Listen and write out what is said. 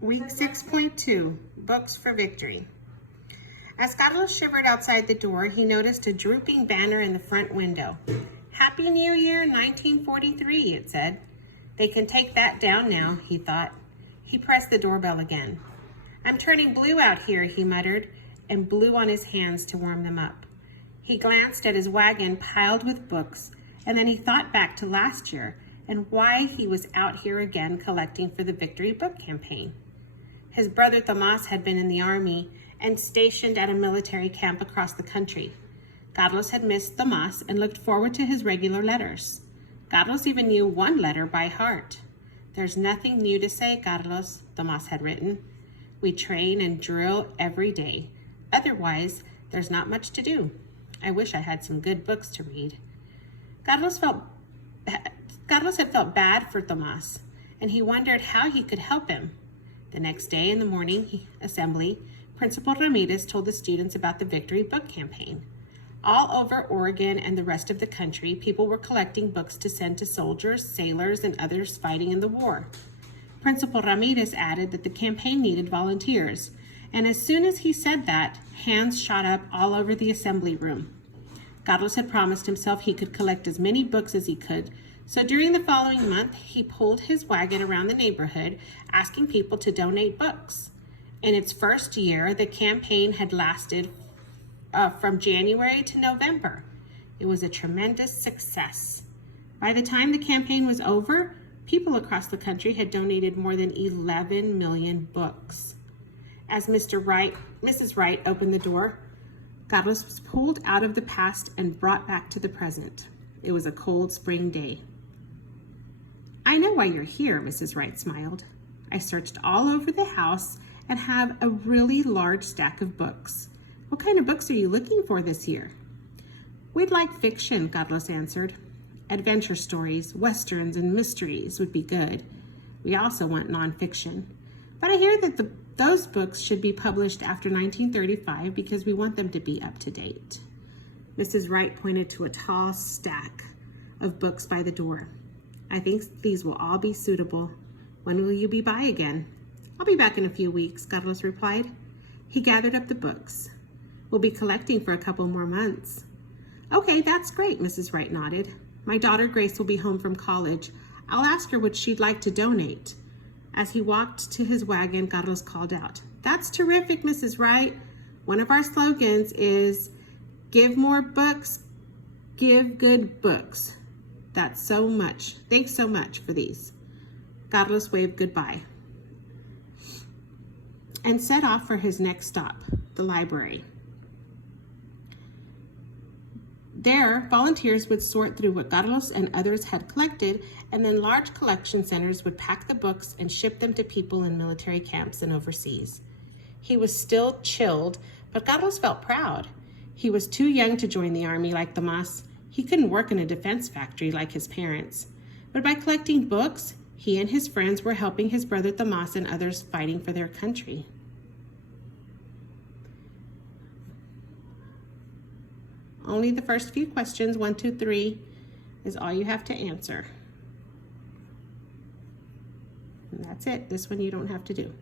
Week 6.2, Books for Victory. As Carlos shivered outside the door, he noticed a drooping banner in the front window. Happy New Year, 1943, it said. They can take that down now, he thought. He pressed the doorbell again. I'm turning blue out here, he muttered, and blew on his hands to warm them up. He glanced at his wagon piled with books, and then he thought back to last year and why he was out here again collecting for the Victory Book Campaign. His brother Tomas had been in the army and stationed at a military camp across the country. Carlos had missed Tomas and looked forward to his regular letters. Carlos even knew one letter by heart. There's nothing new to say, Carlos, Tomas had written. We train and drill every day. Otherwise, there's not much to do. I wish I had some good books to read. Carlos had felt bad for Tomas, and he wondered how he could help him. The next day in the morning assembly, Principal Ramirez told the students about the Victory Book Campaign. All over Oregon and the rest of the country, people were collecting books to send to soldiers, sailors, and others fighting in the war. Principal Ramirez added that the campaign needed volunteers, and as soon as he said that, hands shot up all over the assembly room. Carlos had promised himself he could collect as many books as he could, so during the following month, he pulled his wagon around the neighborhood, asking people to donate books. In its first year, the campaign had lasted from January to November. It was a tremendous success. By the time the campaign was over, people across the country had donated more than 11 million books. As Mrs. Wright opened the door, Carlos was pulled out of the past and brought back to the present. It was a cold spring day. I know why you're here, Mrs. Wright smiled. I searched all over the house and have a really large stack of books. What kind of books are you looking for this year? We'd like fiction, Carlos answered. Adventure stories, westerns, and mysteries would be good. We also want nonfiction. But I hear that those books should be published after 1935 because we want them to be up to date. Mrs. Wright pointed to a tall stack of books by the door. I think these will all be suitable. When will you be by again? I'll be back in a few weeks, Carlos replied. He gathered up the books. We'll be collecting for a couple more months. Okay, that's great, Mrs. Wright nodded. My daughter Grace will be home from college. I'll ask her what she'd like to donate. As he walked to his wagon, Carlos called out, That's terrific, Mrs. Wright. One of our slogans is, give more books, give good books. That's so much. Thanks so much for these. Carlos waved goodbye and set off for his next stop, the library. There, volunteers would sort through what Carlos and others had collected, and then large collection centers would pack the books and ship them to people in military camps and overseas. He was still chilled, but Carlos felt proud. He was too young to join the army like Tomas. He couldn't work in a defense factory like his parents. But by collecting books, he and his friends were helping his brother Tomas and others fighting for their country. Only the first few questions, 1, 2, 3, is all you have to answer. And that's it. This one you don't have to do.